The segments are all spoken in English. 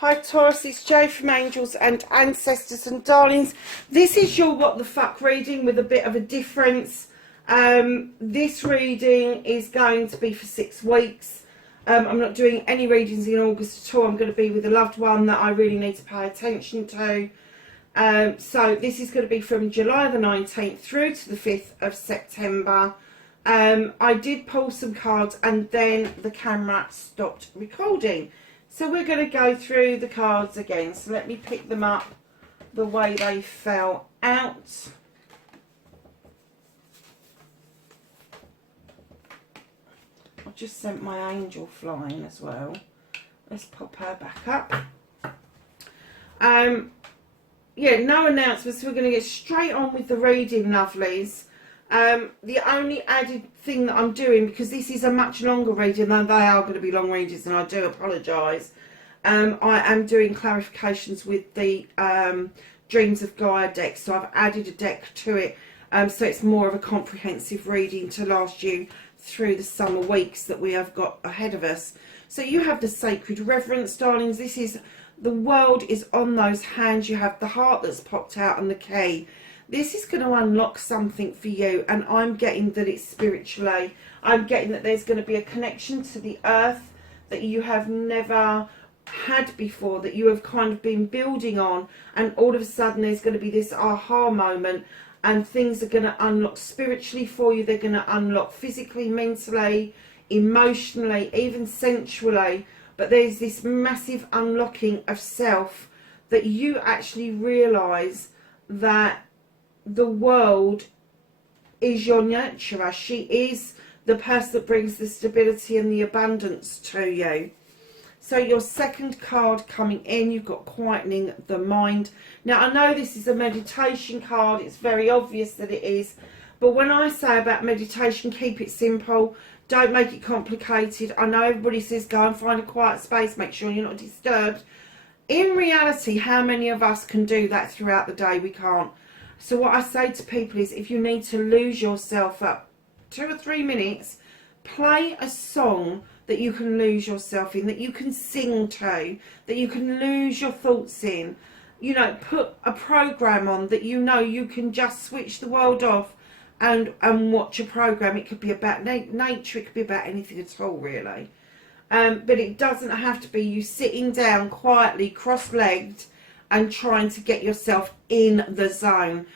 Hi Taurus, it's Jo from Angels and Ancestors and Darlings. This is your what the fuck reading with a bit of a difference. This reading is going to be for 6 weeks. I'm not doing any readings in August at all. I'm going to be with a loved one that I really need to pay attention to. So this is going to be from July the 19th through to the 5th of September. I did pull some cards and then the camera stopped recording. So we're going to go through the cards again. So let me pick them up the way they fell out. I just sent my angel flying as well. Let's pop her back up. Yeah, no announcements. We're going to get straight on with the reading, lovelies. The only added thing that I'm doing, because this is a much longer reading, and they are going to be long readings, and I do apologise. I am doing clarifications with the Dreams of Gaia deck, so I've added a deck to it, so it's more of a comprehensive reading to last you through the summer weeks that we have got ahead of us. So you have the Sacred Reverence, darlings. This is the world is on those hands. You have the heart that's popped out and the key. This is going to unlock something for you, and I'm getting that it's spiritually. I'm getting that there's going to be a connection to the earth that you have never had before, that you have kind of been building on, and all of a sudden there's going to be this aha moment, and things are going to unlock spiritually for you. They're going to unlock physically, mentally, emotionally, even sensually. But there's this massive unlocking of self that you actually realise that the world is your nurturer. She is the person that brings the stability and the abundance to you. So your second card coming in, you've got quietening the mind. Now I know this is a meditation card. It's very obvious that it is. But when I say about meditation, keep it simple. Don't make it complicated. I know everybody says go and find a quiet space. Make sure you're not disturbed. In reality, how many of us can do that throughout the day? We can't. So what I say to people is, if you need to lose yourself up 2 or 3 minutes, play a song that you can lose yourself in, that you can sing to, that you can lose your thoughts in. You know, put a program on that you know you can just switch the world off and watch a program. It could be about nature, it could be about anything at all, really. But it doesn't have to be you sitting down quietly, cross-legged, and trying to get yourself in the zone.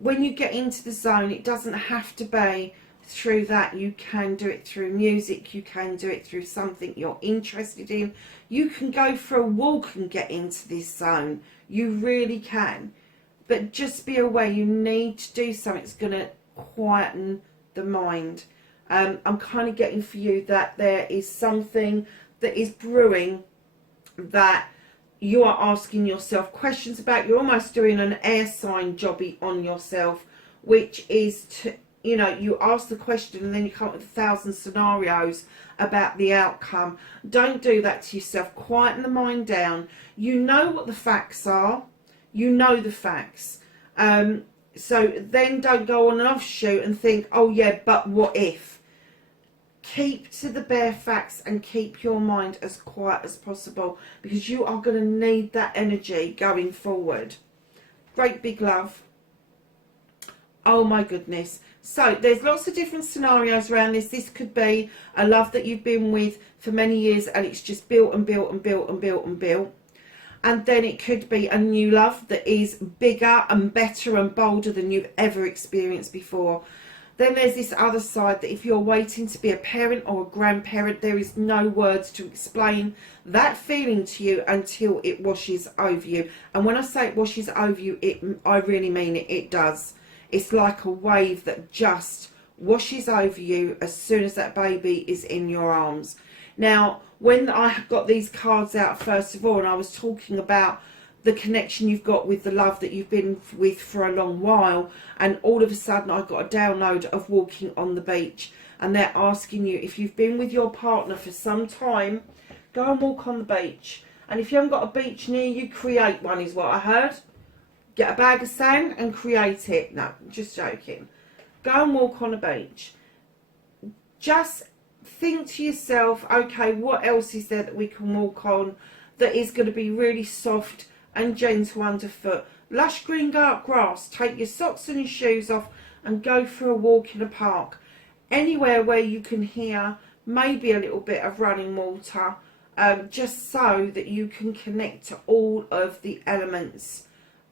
When you get into the zone, it doesn't have to be through that. You can do it through music, you can do it through something you're interested in. You can go for a walk and get into this zone. You really can. But just be aware, you need to do something that's going to quieten the mind. I'm kind of getting for you that there is something that is brewing that you are asking yourself questions about. You're almost doing an air sign jobby on yourself, which is to, you know, you ask the question and then you come up with 1,000 scenarios about the outcome. Don't do that to yourself. Quieten the mind down. You know what the facts are. You know the facts. So then don't go on an offshoot and think, oh yeah, but what if? Keep to the bare facts and keep your mind as quiet as possible, because you are going to need that energy going forward. Great big love. Oh my goodness. So there's lots of different scenarios around this. This could be a love that you've been with for many years and it's just built and built and built and built and built. And then it could be a new love that is bigger and better and bolder than you've ever experienced before. Then there's this other side that if you're waiting to be a parent or a grandparent, there is no words to explain that feeling to you until it washes over you. And when I say it washes over you, I really mean it. It does. It's like a wave that just washes over you as soon as that baby is in your arms. Now, when I got these cards out first of all, and I was talking about the connection you've got with the love that you've been with for a long while, and all of a sudden I got a download of walking on the beach, and they're asking you, if you've been with your partner for some time, go and walk on the beach. And if you haven't got a beach near you, create one, is what I heard. Get a bag of sand and create it. No, just joking. Go and walk on a beach. Just think to yourself, okay, what else is there that we can walk on that is going to be really soft and gentle underfoot. Lush green grass. Take your socks and your shoes off and go for a walk in a park. Anywhere where you can hear maybe a little bit of running water, just so that you can connect to all of the elements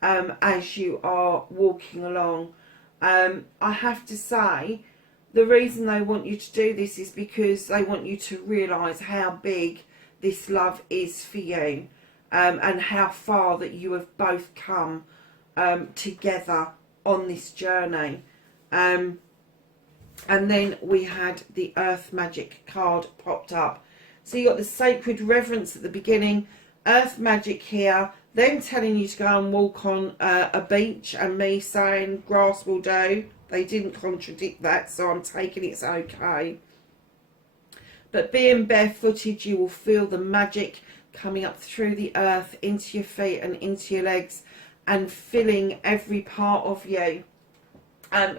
as you are walking along. I have to say, the reason they want you to do this is because they want you to realise how big this love is for you, and how far that you have both come together on this journey. And then we had the Earth Magic card popped up. So you got the Sacred Reverence at the beginning, Earth Magic here, them telling you to go and walk on a beach, and me saying grass will do. They didn't contradict that, so I'm taking it's okay. But being barefooted, you will feel the magic coming up through the earth into your feet and into your legs and filling every part of you.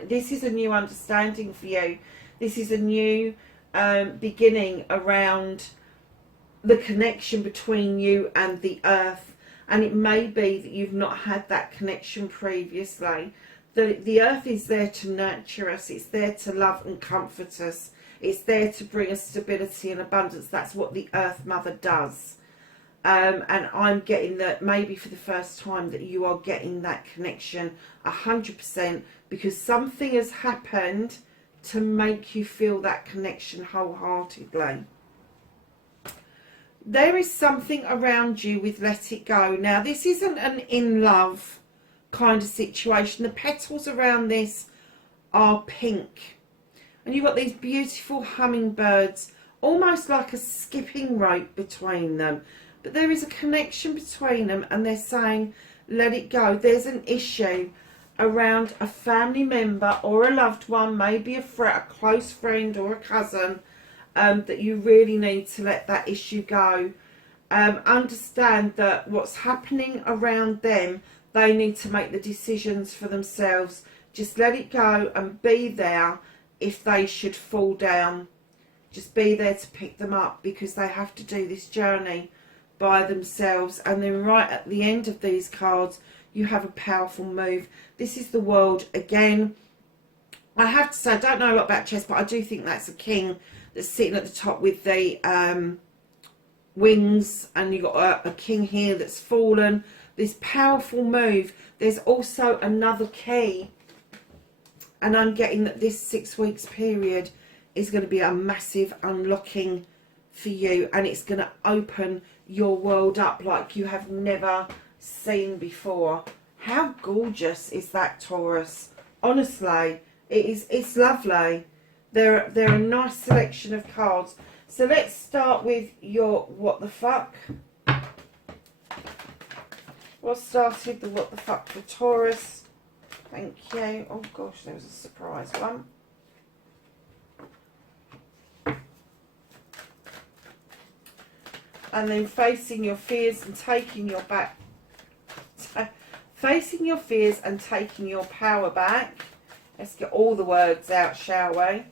This is a new understanding for you. This is a new beginning around the connection between you and the earth. And it may be that you've not had that connection previously. The earth is there to nurture us. It's there to love and comfort us. It's there to bring us stability and abundance. That's what the Earth Mother does. And I'm getting that maybe for the first time that you are getting that connection 100%, because something has happened to make you feel that connection wholeheartedly. There is something around you with let it go. Now, this isn't an in love kind of situation. The petals around this are pink. And you've got these beautiful hummingbirds, almost like a skipping rope between them. But there is a connection between them, and they're saying, let it go. There's an issue around a family member or a loved one, maybe a close friend or a cousin, that you really need to let that issue go. Understand that what's happening around them, they need to make the decisions for themselves. Just let it go and be there if they should fall down. Just be there to pick them up, because they have to do this journey by themselves. And then right at the end of these cards, you have a powerful move. This is the World again. I have to say, I don't know a lot about chess, but I do think that's a king that's sitting at the top with the wings, and you've got a king here that's fallen. This powerful move. There's also another key, and I'm getting that this 6 weeks period is going to be a massive unlocking for you, and it's going to open your world up like you have never seen before. How gorgeous is that, Taurus? Honestly, it's lovely. They're a nice selection of cards. So let's start with your what the fuck. What started the what the fuck for Taurus? Thank you. Oh gosh, there was a surprise one. And then facing your fears and taking your back. Facing your fears and taking your power back. Let's get all the words out, shall we?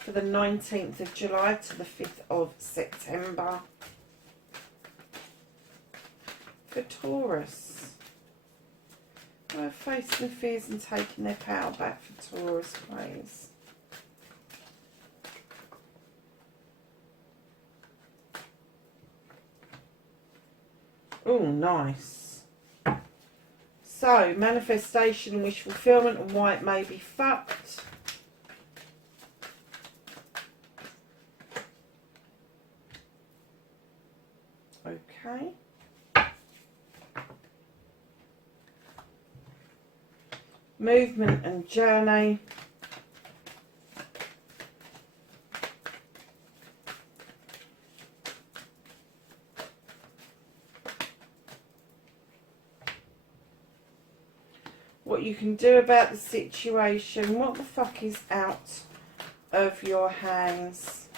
For the 19th of July to the 5th of September. For Taurus. Facing the fears and taking their power back for Taurus, please. Oh, nice. So, manifestation and wish fulfillment, and why it may be fucked. Okay. Movement and journey. What you can do about the situation. What the fuck is out of your hands?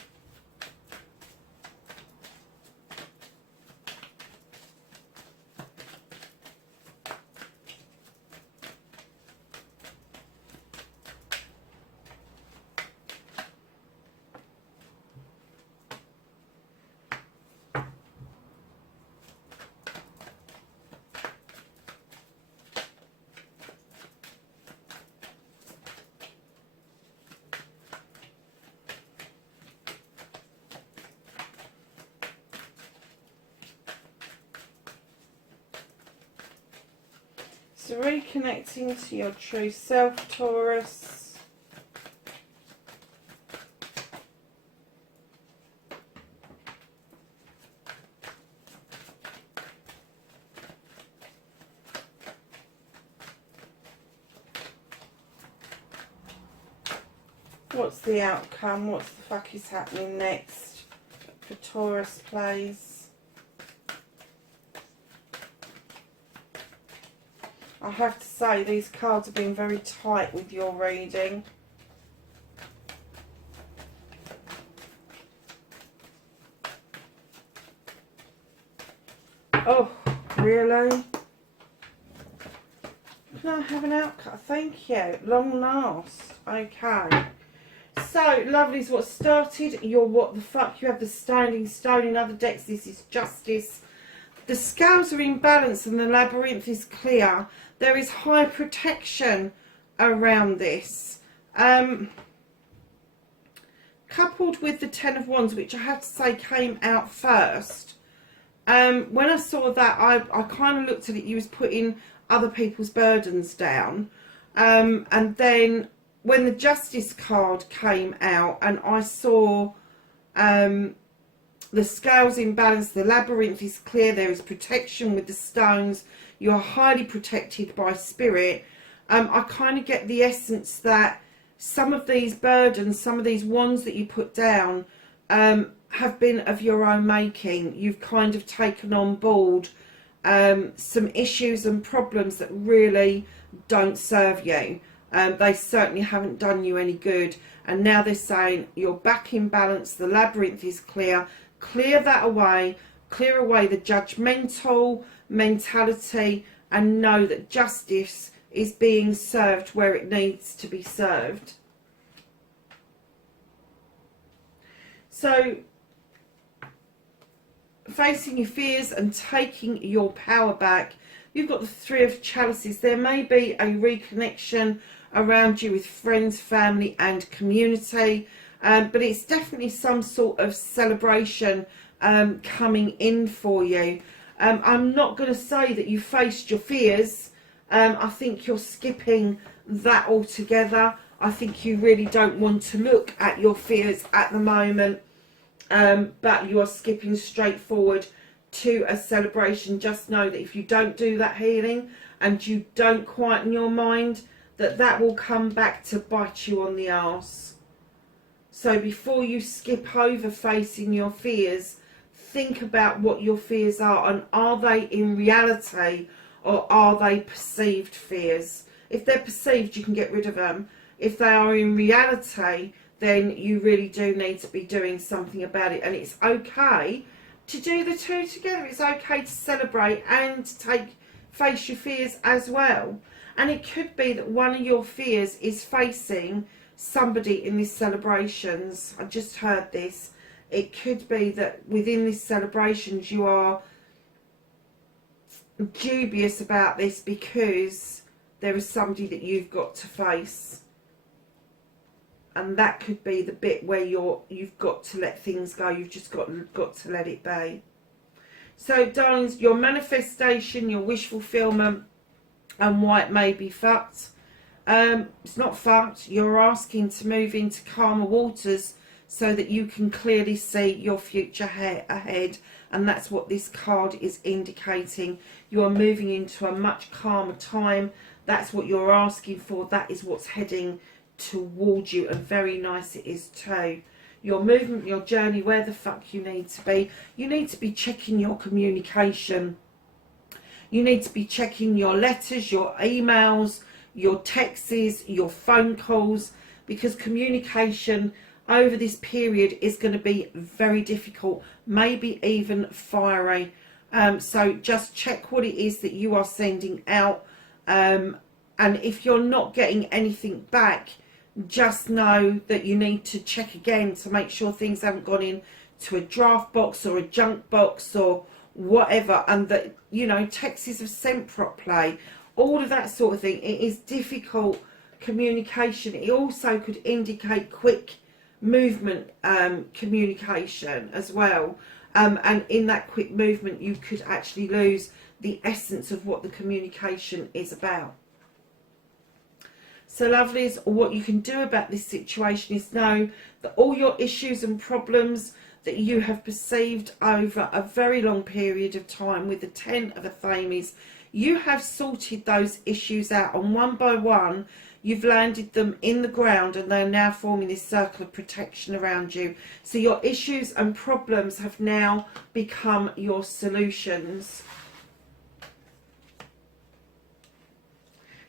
So reconnecting to your true self, Taurus. What's the outcome? What the fuck is happening next for Taurus, please? I have to say, these cards have been very tight with your reading. Oh, really? Can I have an outcome? Thank you. Long last. Okay. So, lovelies, what started your what the fuck? You have the Standing Stone. In other decks, this is Justice. The scales are in balance and the labyrinth is clear. There is high protection around this. Coupled with the Ten of Wands, which I have to say came out first. When I saw that, I kind of looked at it. You was putting other people's burdens down. And then when the Justice card came out and I saw the scales in balance, the labyrinth is clear, there is protection with the stones, you are highly protected by spirit. I kind of get the essence that some of these burdens, some of these wands that you put down have been of your own making. You've kind of taken on board some issues and problems that really don't serve you. They certainly haven't done you any good. And now they're saying you're back in balance, the labyrinth is clear. Clear that away, clear away the judgmental mentality and know that justice is being served where it needs to be served. So, facing your fears and taking your power back, you've got the Three of Chalices. There may be a reconnection around you with friends, family and community. But it's definitely some sort of celebration coming in for you. I'm not going to say that you faced your fears. I think you're skipping that altogether. I think you really don't want to look at your fears at the moment. But you are skipping straight forward to a celebration. Just know that if you don't do that healing and you don't quieten your mind, that will come back to bite you on the arse. So before you skip over facing your fears, think about what your fears are and are they in reality or are they perceived fears? If they're perceived, you can get rid of them. If they are in reality, then you really do need to be doing something about it. And it's okay to do the two together. It's okay to celebrate and to face your fears as well. And it could be that one of your fears is facing somebody in these celebrations. I just heard this. It could be that within these celebrations you are dubious about this because there is somebody that you've got to face. And that could be the bit where you've got to let things go. You've just got to let it be. So, darlings, your manifestation, your wish fulfillment, and why it may be fucked. It's not fucked. You're asking to move into calmer waters so that you can clearly see your future ahead. And that's what this card is indicating. You are moving into a much calmer time. That's what you're asking for. That is what's heading towards you. And very nice it is too. Your movement, your journey, where the fuck you need to be. You need to be checking your communication. You need to be checking your letters, your emails, your texts, your phone calls, because communication over this period is going to be very difficult, maybe even fiery. So just check what it is that you are sending out. And if you're not getting anything back, just know that you need to check again to make sure things haven't gone into a draft box or a junk box or whatever, and that, you know, texts have sent properly, all of that sort of thing. It is difficult communication. It also could indicate quick movement communication as well, and in that quick movement you could actually lose the essence of what the communication is about. So lovelies, what you can do about this situation is know that all your issues and problems that you have perceived over a very long period of time with the 10 of Athames, you have sorted those issues out, and one by one you've landed them in the ground, and they're now forming this circle of protection around you. So your issues and problems have now become your solutions.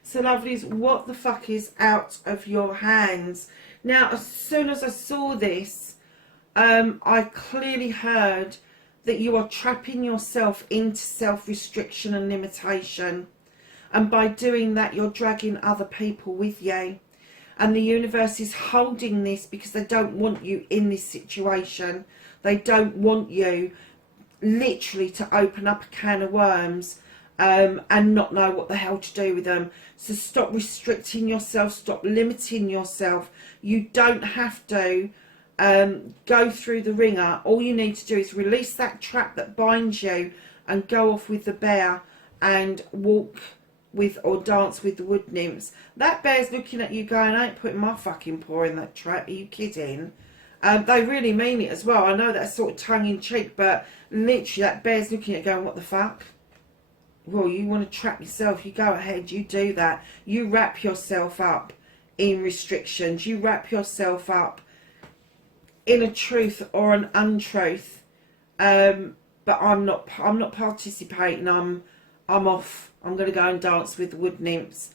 So lovelies, what the fuck is out of your hands? Now, as soon as I saw this, I clearly heard that you are trapping yourself into self-restriction and limitation. And by doing that, you're dragging other people with you. And the universe is holding this because they don't want you in this situation. They don't want you literally to open up a can of worms and not know what the hell to do with them. So stop restricting yourself, stop limiting yourself. You don't have to go through the ringer. All you need to do is release that trap that binds you and go off with the bear and walk with or dance with the wood nymphs. That bear's looking at you going, I ain't putting my fucking paw in that trap. Are you kidding? They really mean it as well. I know that's sort of tongue-in-cheek, but literally that bear's looking at you going, what the fuck? Well, you want to trap yourself, you go ahead, you do that. You wrap yourself up in restrictions. You wrap yourself up in a truth or an untruth. But I'm not participating. I'm off. I'm going to go and dance with the wood nymphs.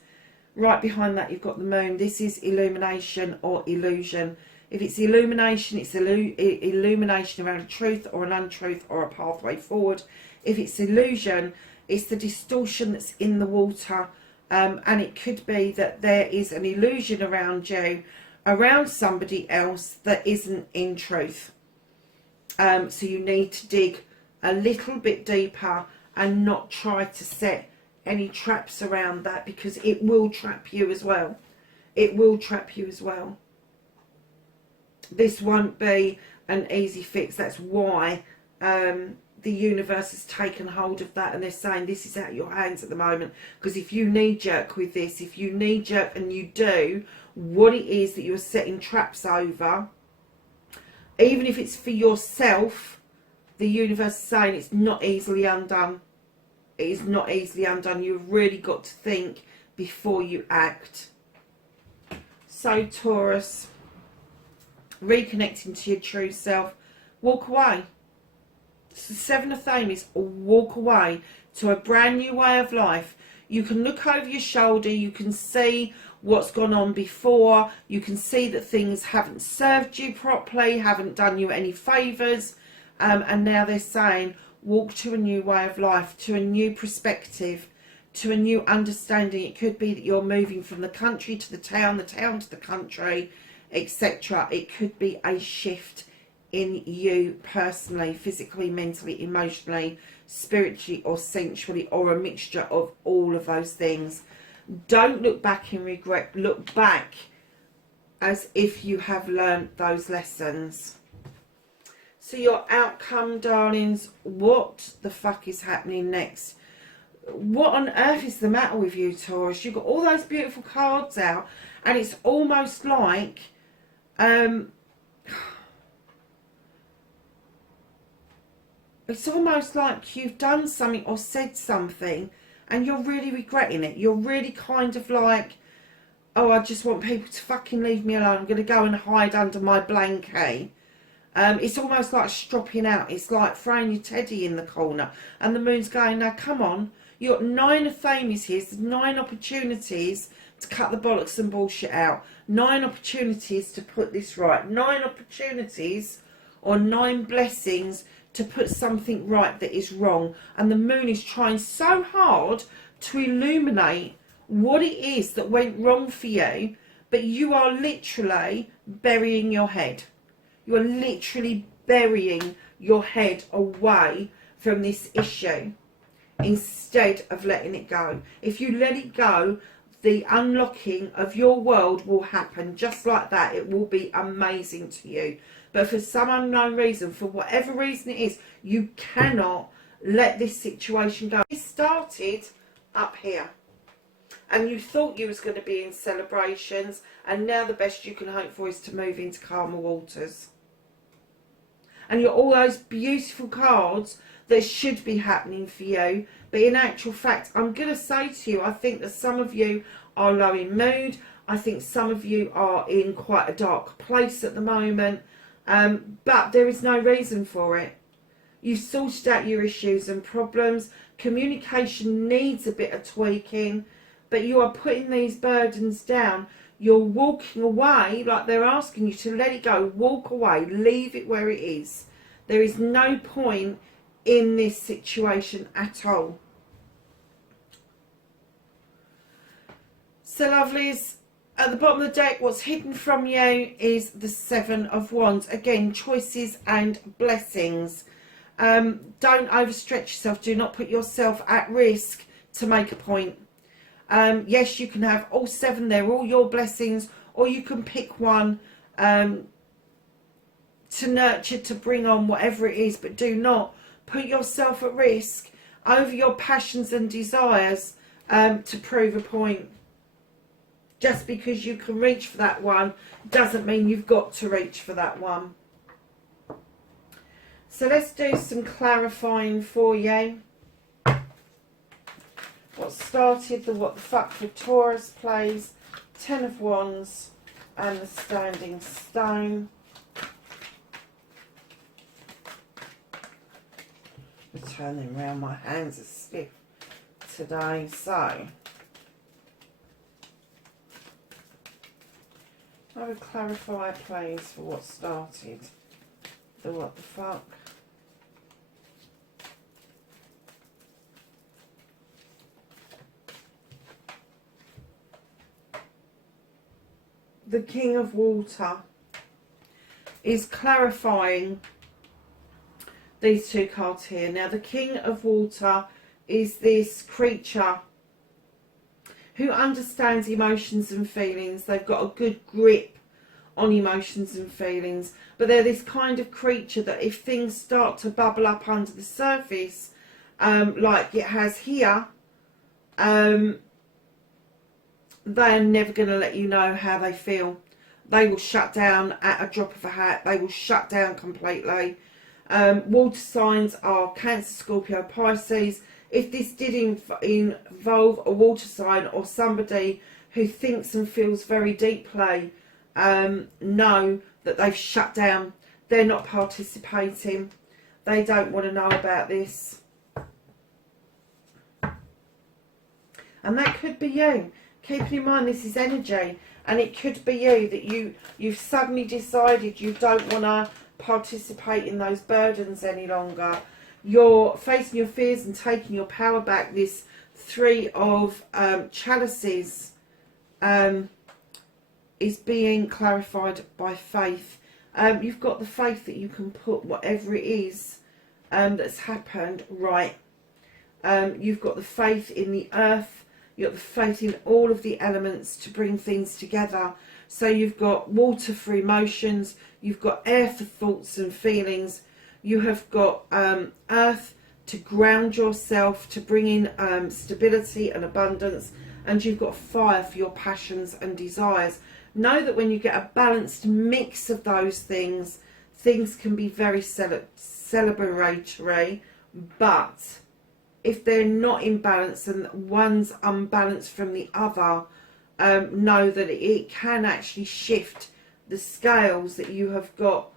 Right behind that, you've got the moon. This is illumination or illusion. If it's illumination, it's illumination around a truth or an untruth or a pathway forward. If it's illusion, it's the distortion that's in the water. And it could be that there is an illusion around you, around somebody else that isn't in truth. So you need to dig a little bit deeper and not try to set any traps around that, because it will trap you as well. It will trap you as well. This won't be an easy fix. That's why the universe has taken hold of that, and they're saying this is out of your hands at the moment. Because if you knee jerk with this, if you knee jerk and you do what it is that you're setting traps over, even if it's for yourself, the universe is saying it's not easily undone. It is not easily undone. You've really got to think before you act. So Taurus, reconnecting to your true self, walk away. So Seven of Thames, walk away to a brand new way of life. You can look over your shoulder, you can see what's gone on before, you can see that things haven't served you properly, haven't done you any favours, and now they're saying walk to a new way of life, to a new perspective, to a new understanding. It could be that you're moving from the country to the town to the country, etc. It could be a shift in you personally, physically, mentally, emotionally, spiritually or sensually, or a mixture of all of those things. Don't look back in regret. Look back as if you have learned those lessons. So your outcome, darlings, what the fuck is happening next? What on earth is the matter with you, Taurus? You've got all those beautiful cards out, and it's almost like it's almost like you've done something or said something and you're really regretting it. You're really kind of like, oh, I just want people to fucking leave me alone. I'm going to go and hide under my blanket. It's almost like stropping out. It's like throwing your teddy in the corner. And the moon's going, now come on. You've got 9 of Thames here. There's 9 opportunities to cut the bollocks and bullshit out. 9 opportunities to put this right. 9 opportunities or 9 blessings to put something right that is wrong. And the moon is trying so hard to illuminate what it is that went wrong for you, but you are literally burying your head. You are literally burying your head away from this issue instead of letting it go. If you let it go, the unlocking of your world will happen just like that. It will be amazing to you. But for some unknown reason, for whatever reason it is, you cannot let this situation go. It started up here, and you thought you was going to be in celebrations, and now the best you can hope for is to move into calmer waters. And you're all those beautiful cards that should be happening for you, but in actual fact, I'm going to say to you, I think that some of you are low in mood. I think some of you are in quite a dark place at the moment, but there is no reason for it. You've sorted out your issues and problems. Communication needs a bit of tweaking, but you are putting these burdens down. You're walking away, like they're asking you to let it go. Walk away, leave it where it is. There is no point in this situation at all. So lovelies, at the bottom of the deck, what's hidden from you is the Seven of Wands. Again, choices and blessings. Don't overstretch yourself. Do not put yourself at risk to make a point. Yes, you can have all seven. They're all your blessings. Or you can pick one to nurture, to bring on whatever it is. But do not put yourself at risk over your passions and desires to prove a point. Just because you can reach for that one doesn't mean you've got to reach for that one. So let's do some clarifying for you. What started the what the fuck for Taurus, plays Ten of Wands and the Standing Stone. I'm turning around, my hands are stiff today, so I would clarify, please, for what started the what the fuck. The King of Water is clarifying these two cards here. Now, the King of Water is this creature who understands emotions and feelings. They've got a good grip on emotions and feelings, but they're this kind of creature that if things start to bubble up under the surface, like it has here, they're never going to let you know how they feel. They will shut down at a drop of a hat. They will shut down completely. Water signs are Cancer, Scorpio, Pisces. If this did involve a water sign or somebody who thinks and feels very deeply, know that they've shut down. They're not participating. They don't want to know about this. And that could be you. Keeping in mind this is energy, and it could be you that you've suddenly decided you don't want to participate in those burdens any longer. You're facing your fears and taking your power back. This Three of Chalices is being clarified by faith. You've got the faith that you can put whatever it is that's happened right. You've got the faith in the earth. You've got the faith in all of the elements to bring things together. So you've got water for emotions. You've got air for thoughts and feelings. You have got earth to ground yourself, to bring in stability and abundance. And you've got fire for your passions and desires. Know that when you get a balanced mix of those things, things can be very celebratory. But if they're not in balance and one's unbalanced from the other, know that it can actually shift the scales that you have got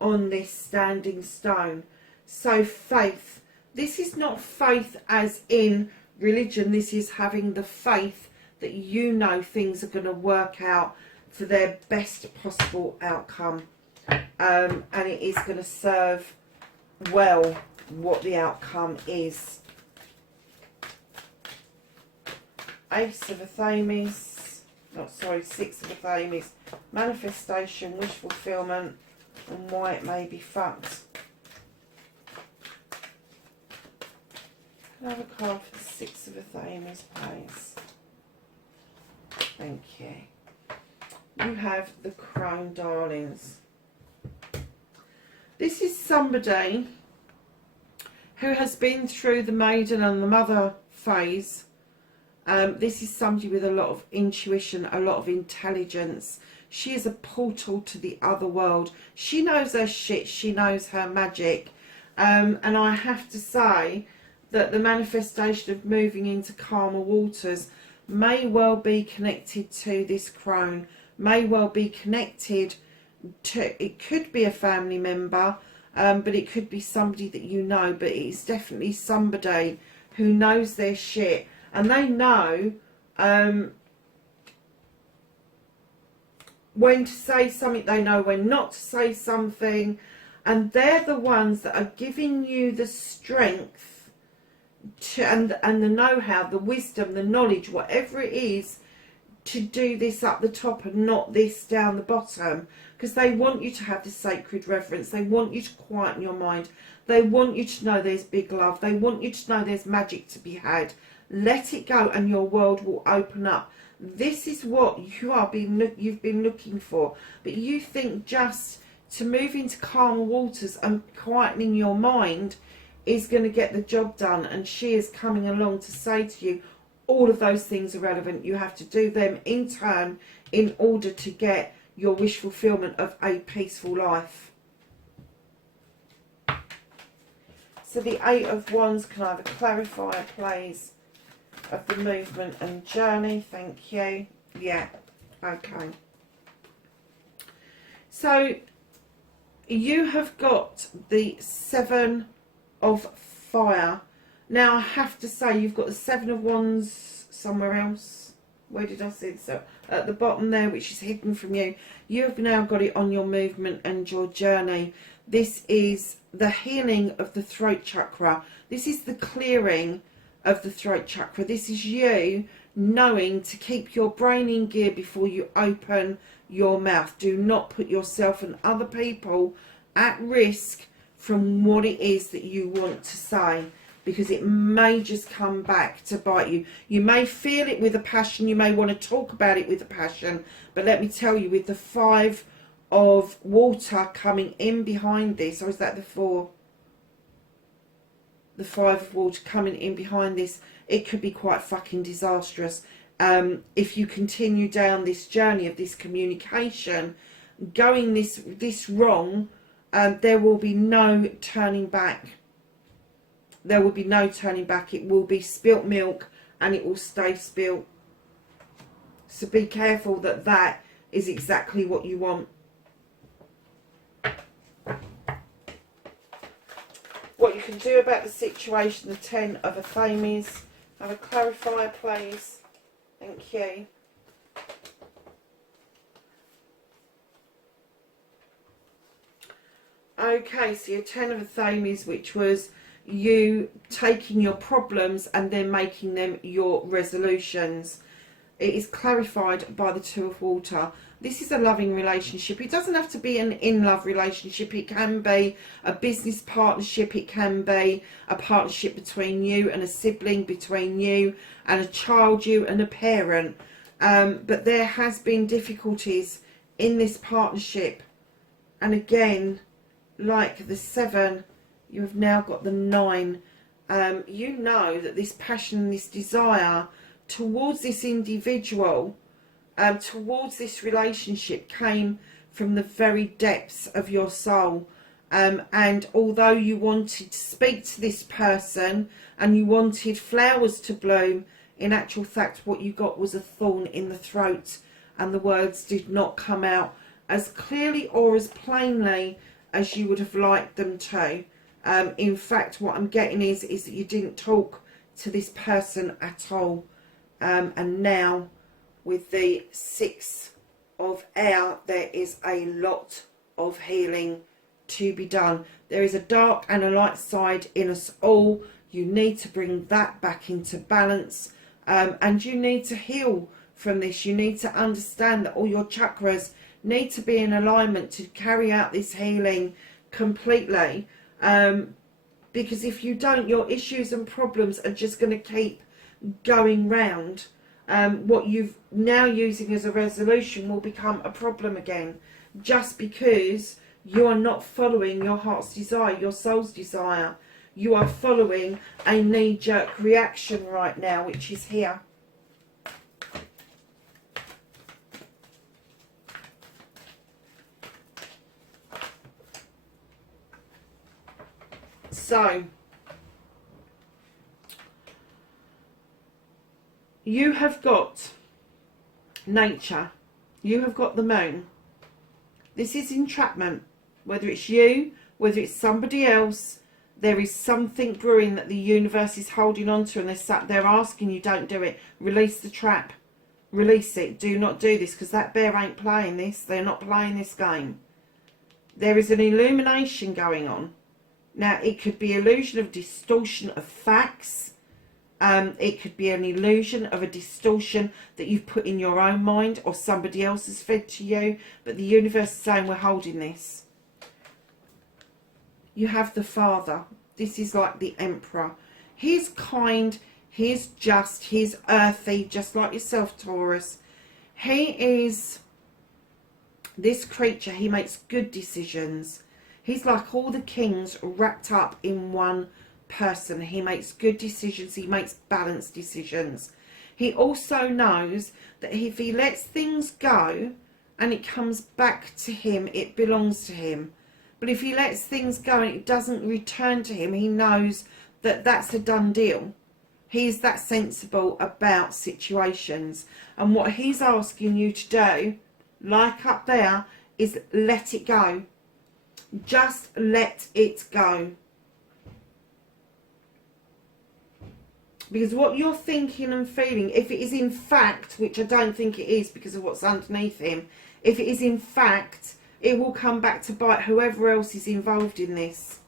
on this standing stone. So faith, this is not faith as in religion. This is having the faith that you know things are going to work out for their best possible outcome, and it is going to serve well what the outcome is. Ace of Athames, Six of Athames, manifestation, wish fulfillment, and why it may be fucked. Can I have a card for the Six of Athames, please? Thank you. You have the Crown, darlings. This is somebody who has been through the maiden and the mother phase. This is somebody with a lot of intuition, a lot of intelligence. She is a portal to the other world. She knows her shit. She knows her magic. And I have to say that the manifestation of moving into calmer waters may well be connected to this crone, may well be connected to, it could be a family member, but it could be somebody that you know, but it's definitely somebody who knows their shit, and they know when to say something, they know when not to say something, and they're the ones that are giving you the strength to, and the know-how, the wisdom, the knowledge, whatever it is, to do this up the top and not this down the bottom, because they want you to have this sacred reverence. They want you to quieten your mind. They want you to know there's big love. They want you to know there's magic to be had. Let it go and your world will open up. This is what you've been looking for, but you think just to move into calmer waters and quietening your mind is going to get the job done, and she is coming along to say to you, all of those things are relevant. You have to do them in turn in order to get your wish fulfillment of a peaceful life. So the Eight of Wands, can I have a clarifier, please, of the movement and journey? Thank you. Yeah, okay. So you have got the Seven of Fire. Now I have to say, you've got the Seven of Wands somewhere else. Where did I see it? So at the bottom there, which is hidden from you. You have now got it on your movement and your journey. This is the healing of the throat chakra. This is the clearing of the throat chakra. This is you knowing to keep your brain in gear before you open your mouth. Do not put yourself and other people at risk from what it is that you want to say, because it may just come back to bite you. You may feel it with a passion, you may want to talk about it with a passion, but let me tell you, with the Five of Water coming in behind this, or is that the Four? The Five of Water coming in behind this, it could be quite fucking disastrous. If you continue down this journey of this communication, going this wrong, there will be no turning back. There will be no turning back. It will be spilt milk and it will stay spilt. So be careful that that is exactly what you want. What you can do about the situation, the Ten of Athames. Have a clarifier, please. Thank you. Okay, so your Ten of Athames, which was you taking your problems and then making them your resolutions. It is clarified by the Two of Water. This is a loving relationship. It doesn't have to be an in-love relationship. It can be a business partnership. It can be a partnership between you and a sibling, between you and a child, you and a parent. But there has been difficulties in this partnership. And again, like the Seven, you have now got the Nine. You know that this passion and this desire towards this individual, towards this relationship, came from the very depths of your soul. And although you wanted to speak to this person and you wanted flowers to bloom, in actual fact what you got was a thorn in the throat, and the words did not come out as clearly or as plainly as you would have liked them to. In fact, what I'm getting is that you didn't talk to this person at all. And now with the Six of Air, there is a lot of healing to be done. There is a dark and a light side in us all. You need to bring that back into balance, and you need to heal from this. You need to understand that all your chakras need to be in alignment to carry out this healing completely, because if you don't, your issues and problems are just going to keep going round. What you've now using as a resolution will become a problem again, just because you are not following your heart's desire, your soul's desire. you are following a knee-jerk reaction right now, which is here. So, you have got nature, you have got the moon. This is entrapment. Whether it's you, whether it's somebody else, there is something brewing that the universe is holding on to, and they're asking you, don't do it. Release the trap. Release it. Do not do this, because that bear ain't playing this. They're not playing this game. There is an illumination going on. Now, it could be illusion of distortion of facts. It could be an illusion of a distortion that you've put in your own mind or somebody else has fed to you. But the universe is saying, we're holding this. You have the Father. This is like the Emperor. He's kind, he's just, he's earthy, just like yourself, Taurus. He is this creature. He makes good decisions. He's like all the kings wrapped up in one person. He makes good decisions. He makes balanced decisions. He also knows that if he lets things go and it comes back to him, it belongs to him. But if he lets things go and it doesn't return to him, he knows that that's a done deal. He's that sensible about situations. And what he's asking you to do, like up there, is let it go. Just let it go. Because what you're thinking and feeling, if it is in fact, which I don't think it is because of what's underneath him, if it is in fact, it will come back to bite whoever else is involved in this.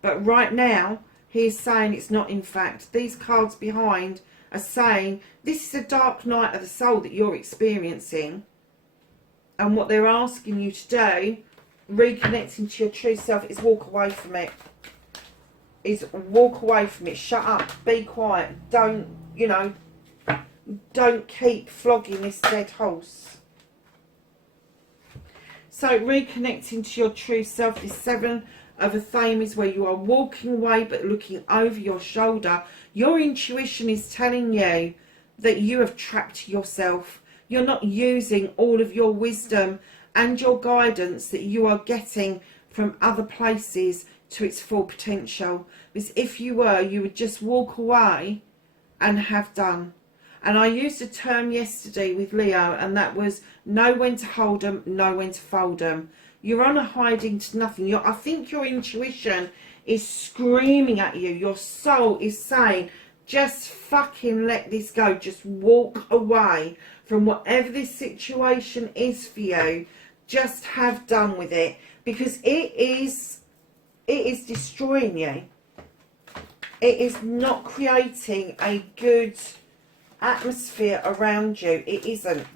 But right now, he's saying it's not in fact. These cards behind are saying this is a dark night of the soul that you're experiencing. And what they're asking you to do, reconnecting to your true self, is walk away from it. Is walk away from it. Shut up. Be quiet. Don't, you know, don't keep flogging this dead horse. So reconnecting to your true self, this Seven of a Thame is where you are walking away but looking over your shoulder. Your intuition is telling you that you have trapped yourself. You're not using all of your wisdom and your guidance that you are getting from other places to its full potential. Because if you were, you would just walk away and have done. And I used a term yesterday with Leo, and that was know when to hold them, know when to fold them. You're on a hiding to nothing. I think your intuition is screaming at you. Your soul is saying, just fucking let this go. Just walk away from whatever this situation is for you. Just have done with it, because it is destroying you. It is not creating a good atmosphere around you. It isn't.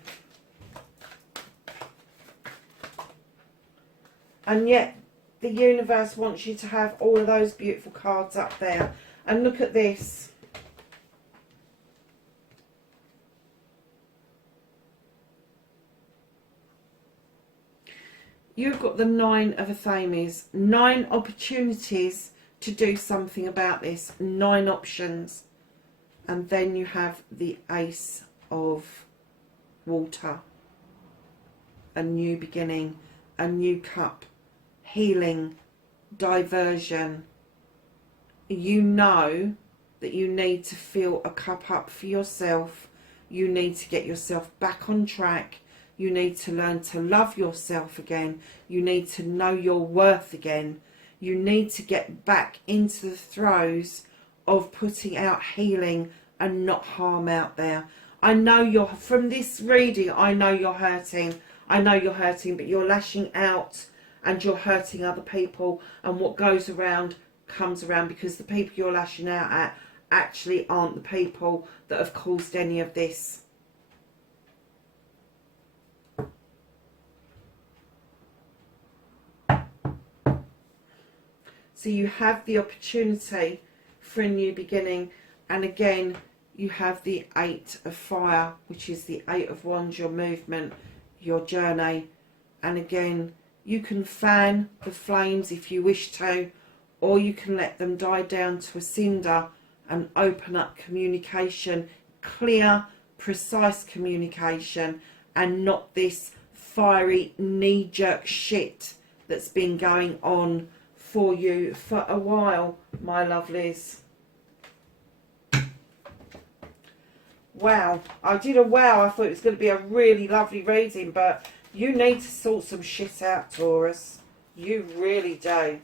And yet the universe wants you to have all of those beautiful cards up there. And look at this. You've got the Nine of a Thames. 9 opportunities to do something about this. 9 options. And then you have the Ace of Water. A new beginning. A new cup. Healing. Diversion. You know that you need to fill a cup up for yourself. You need to get yourself back on track. You need to learn to love yourself again. You need to know your worth again. You need to get back into the throes of putting out healing and not harm out there. I know you're, from this reading, I know you're hurting. I know you're hurting, but you're lashing out and you're hurting other people. And what goes around comes around, because the people you're lashing out at actually aren't the people that have caused any of this. So you have the opportunity for a new beginning. And again, you have the 8 of Fire, which is the 8 of Wands, your movement, your journey. And again, you can fan the flames if you wish to, or you can let them die down to a cinder and open up communication, clear, precise communication, and not this fiery knee-jerk shit that's been going on for you for a while, my lovelies. Wow, I did a wow. I thought it was going to be a really lovely reading, but you need to sort some shit out, Taurus. You really do.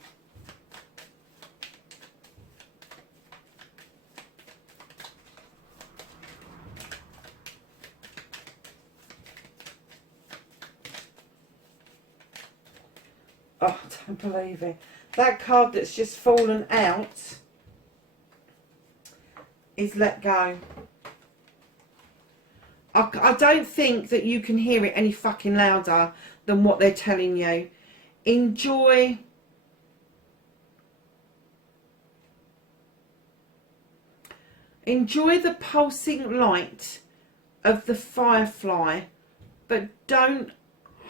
Oh, I don't believe it. That card that's just fallen out is let go. I don't think that you can hear it any fucking louder than what they're telling you. Enjoy the pulsing light of the firefly, but don't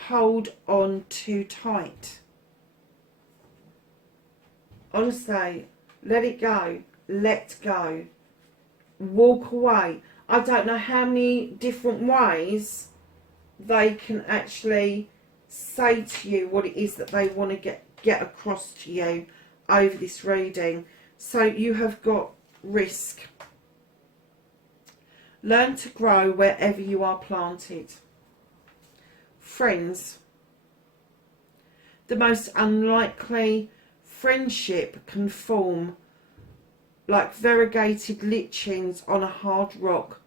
hold on too tight. Honestly, let it go. Let go. Walk away. I don't know how many different ways they can actually say to you what it is that they want to get across to you over this reading. So you have got risk. Learn to grow wherever you are planted. Friends. The most unlikely friendship can form like variegated lichens on a hard rock.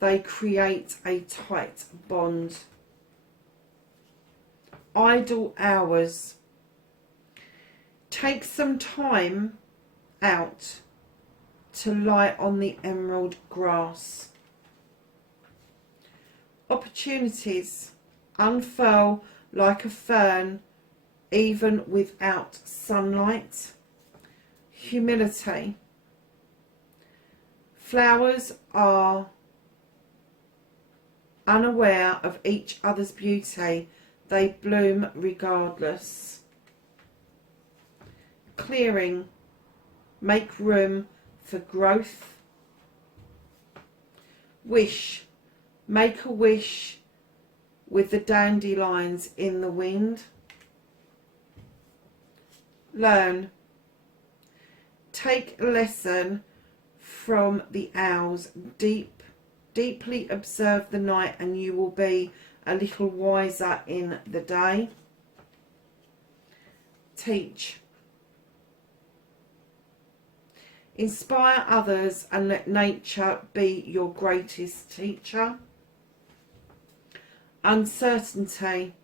They create a tight bond. Idle hours. Take some time out to lie on the emerald grass. Opportunities unfurl like a fern even without sunlight. Humility. Flowers are unaware of each other's beauty. They bloom regardless. Clearing. Make room for growth. Wish. Make a wish with the dandelions in the wind. Learn. Take a lesson from the owls. Deeply observe the night and you will be a little wiser in the day. Teach. Inspire others and let nature be your greatest teacher. Uncertainty.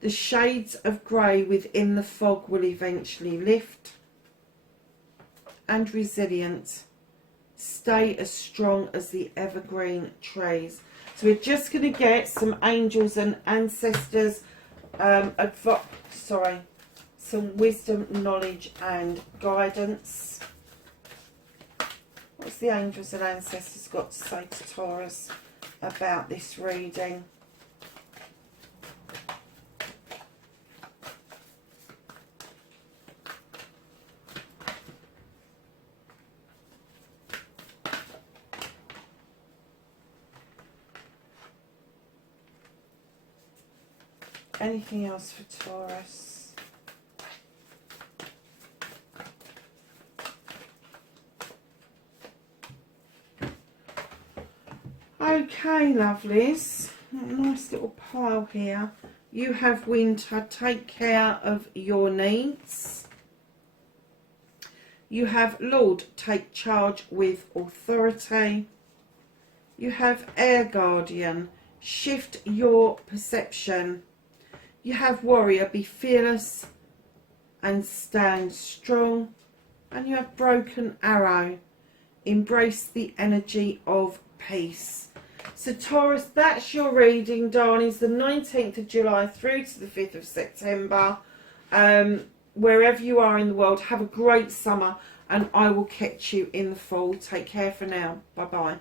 The shades of grey within the fog will eventually lift. And resilient. Stay as strong as the evergreen trees. So we're just going to get some angels and ancestors, some wisdom, knowledge and guidance. What's the angels and ancestors got to say to Taurus about this reading? Anything else for Taurus? Okay, lovelies. Nice little pile here. You have winter. Take care of your needs. You have Lord. Take charge with authority. You have Air Guardian. Shift your perception. You have Warrior, be fearless and stand strong. And you have Broken Arrow, embrace the energy of peace. So Taurus, that's your reading, darlings, the 19th of July through to the 5th of September. Wherever you are in the world, have a great summer and I will catch you in the fall. Take care for now. Bye-bye.